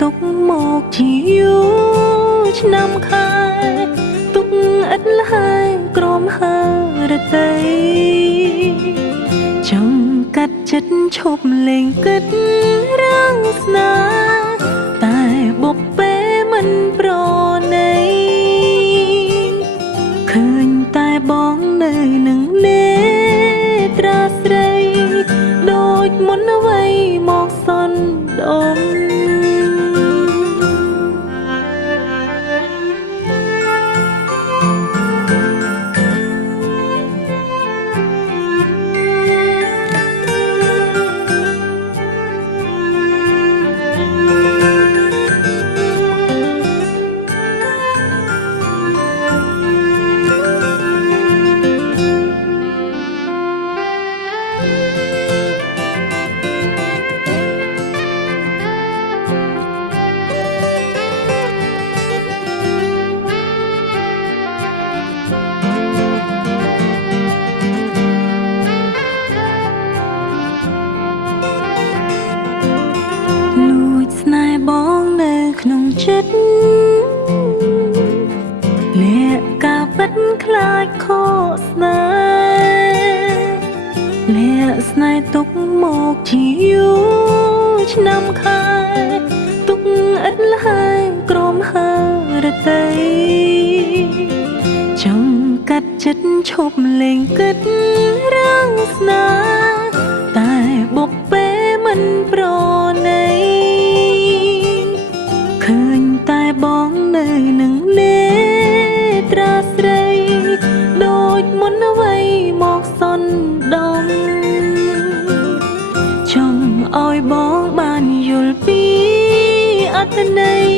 ទុកមកជាយូរឆ្នាំខែទុកឥតលហើយក្រមហើរតីចង់កាត់ចិត្តឈប់លេងគិតរឿងស្នេហ៍តែបុកពេលមិនប្រណីឃើញតែបងនៅនឹងនេត្រាស្រីដូចមុនអ្វីមកសន្ដមបងនៅក្នុងចិត្តលាក់ការពិតខ្លាចខកស្នេហ៍លាក់ស្នេហ៍ទុកមកជាយូរឆ្នាំខែទុកឥតលហើយក្រមហើរតីចង់កាត់ចិត្តឈប់លេងគិតរឿងស្នេហ៍តែបុកពេលមិនប្រណីឃើញតែបងនៅនឹងនេត្រាស្រីដូចមុនអ្វីមកសន្ដមចង់ឲ្យបងបានយល់ពីអត្ថន័យ